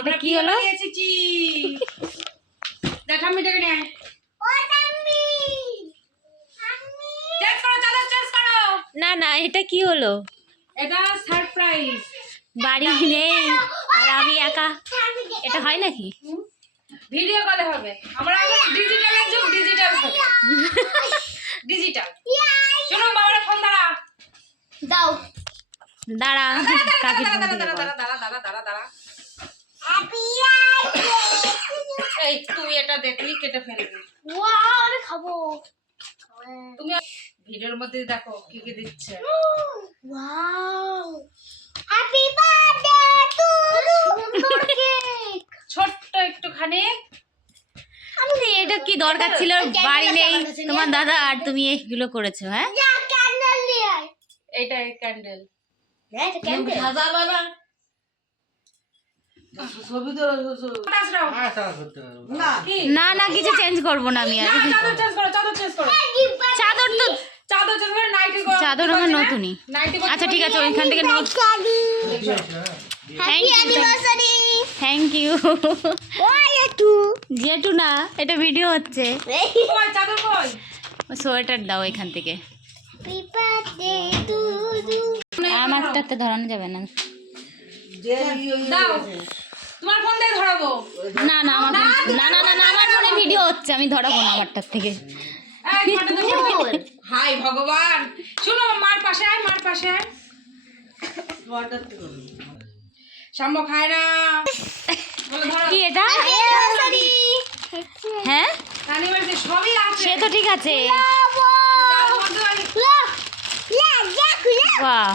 এটা কি হলো? দেখ আমি ডেকে নিয়ে না না, এটা কি হলো? এটা সারপ্রাইজ। বাড়ি নেই আর আমি একা, এটা হয় নাকি? ভিডিও কলে হবে। আমরা ডিজিটালের যুগ, ডিজিটাল হবে। ডিজিটাল। শোনো বাবার ফোন দাও। দাঁড়া, কাকির ফোন থেকে বল। দাঁড়া। এই তুই এটা দে, তুই কেটে ফেলবি। আমি খাবো। তুমি ভিডিওর মধ্যে দেখো কি কি দিচ্ছে। Wow, happy birthday to you. সুন্দর কেক। ছোট্ট একটুখানি। এটা কি দরকার ছিল? বাড়ি নেই তোমার দাদা আর তুমি এইগুলো করেছো? হ্যাঁ, যা ক্যান্ডেল নিয়ে আয়। এইটা ক্যান্ডেল। হ্যাঁ, এটা ক্যান্ডেল। না না, কিছু চেঞ্জ করবো না আমি আর। চাদর চেঞ্জ করো। চাদর তো, চাদর চেঞ্জ করে নাইটি চাদর আমার নতুনই। আচ্ছা ঠিক আছে, ওইখান থেকে হ্যাপি অ্যানিভার্সারি। Thank you. ওই একটু জেঠু না, এটা ভিডিও হচ্ছে। কই চাদর কই? সোয়েটার দাও এখান থেকে। Happy birthday to you. আমারটাতে ধরানো যাবে না। দাও। তোমার ফোন দিয়ে ধরাবো। না না, আমার না না না না, আমার ফোনে ভিডিও হচ্ছে, আমি ধরাবো না আমারটার থেকে। এই ফোনটা ধরো। হাই ভগবান। শোনো মার পাশে আয়। শাম্য খায় না। বলে ধরো। কি এটা? অ্যানিভার্সারি। হ্যাঁ, অ্যানিভার্সারি সবই আছে। সে তো ঠিক আছে। তার মধ্যে লা লা লা। বাহ,